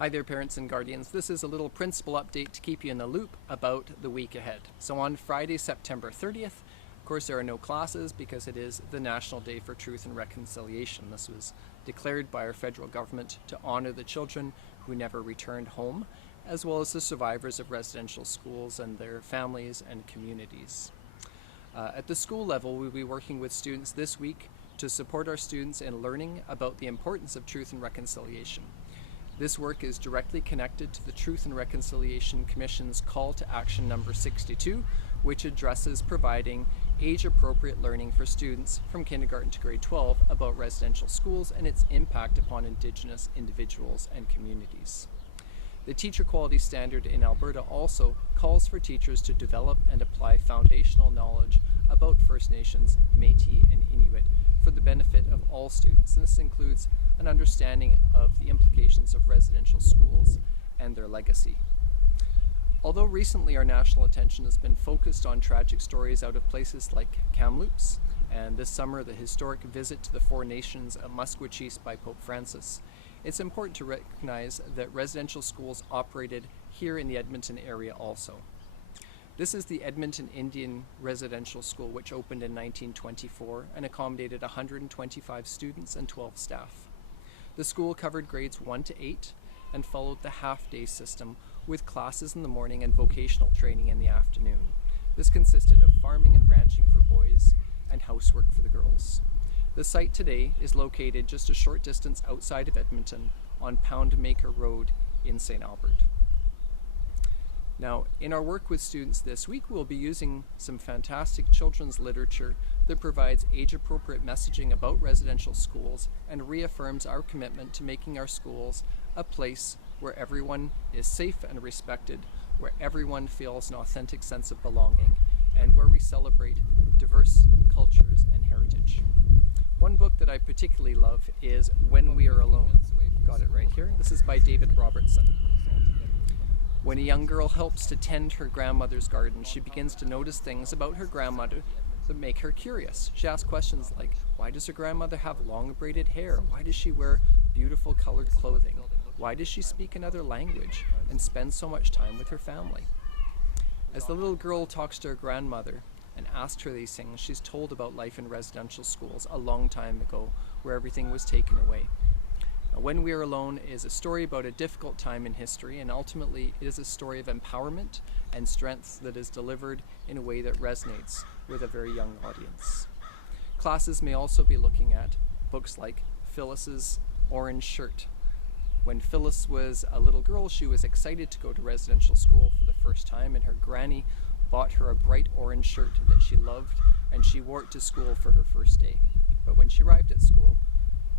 Hi there, parents and guardians. This is a little principal update to keep you in the loop about the week ahead. So on Friday, September 30th, of course there are no classes because it is the National Day for Truth and Reconciliation. This was declared by our federal government to honor the children who never returned home, as well as the survivors of residential schools and their families and communities. At the school level, we'll be working with students this week to support our students in learning about the importance of truth and reconciliation. This work is directly connected to the Truth and Reconciliation Commission's Call to Action number 62, which addresses providing age-appropriate learning for students from kindergarten to grade 12 about residential schools and its impact upon Indigenous individuals and communities. The Teacher Quality Standard in Alberta also calls for teachers to develop and apply foundational knowledge about First Nations, Métis, and Inuit for the benefit of all students. And this includes an understanding of the implications of residential schools and their legacy. Although recently our national attention has been focused on tragic stories out of places like Kamloops, and this summer the historic visit to the Four Nations at Musqueam by Pope Francis, it's important to recognize that residential schools operated here in the Edmonton area also. This is the Edmonton Indian Residential School, which opened in 1924 and accommodated 125 students and 12 staff. The school covered grades 1 to 8 and followed the half-day system with classes in the morning and vocational training in the afternoon. This consisted of farming and ranching for boys and housework for the girls. The site today is located just a short distance outside of Edmonton on Poundmaker Road in St. Albert. Now, in our work with students this week, we'll be using some fantastic children's literature that provides age-appropriate messaging about residential schools and reaffirms our commitment to making our schools a place where everyone is safe and respected, where everyone feels an authentic sense of belonging, and where we celebrate diverse cultures and heritage. One book that I particularly love is When We Are Alone. Got it right here. This is by David Robertson. When a young girl helps to tend her grandmother's garden, she begins to notice things about her grandmother that make her curious. She asks questions like, why does her grandmother have long braided hair? Why does she wear beautiful colored clothing? Why does she speak another language and spend so much time with her family? As the little girl talks to her grandmother and asks her these things, she's told about life in residential schools a long time ago where everything was taken away. When We Are Alone is a story about a difficult time in history, and ultimately it is a story of empowerment and strength that is delivered in a way that resonates with a very young audience. Classes may also be looking at books like Phyllis's Orange Shirt. When Phyllis was a little girl, she was excited to go to residential school for the first time, and her granny bought her a bright orange shirt that she loved, and she wore it to school for her first day. But when she arrived at school,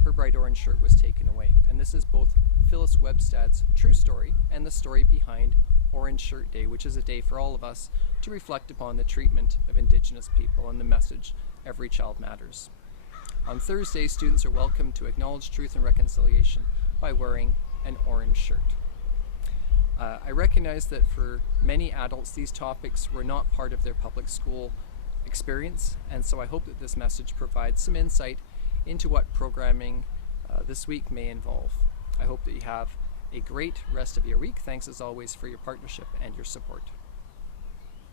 her bright orange shirt was taken away. And this is both Phyllis Webstad's true story and the story behind Orange Shirt Day, which is a day for all of us to reflect upon the treatment of Indigenous people and the message, every child matters. On Thursday, students are welcome to acknowledge truth and reconciliation by wearing an orange shirt. I recognize that for many adults, these topics were not part of their public school experience, and so I hope that this message provides some insight into what programming this week may involve. I hope that you have a great rest of your week. Thanks as always for your partnership and your support.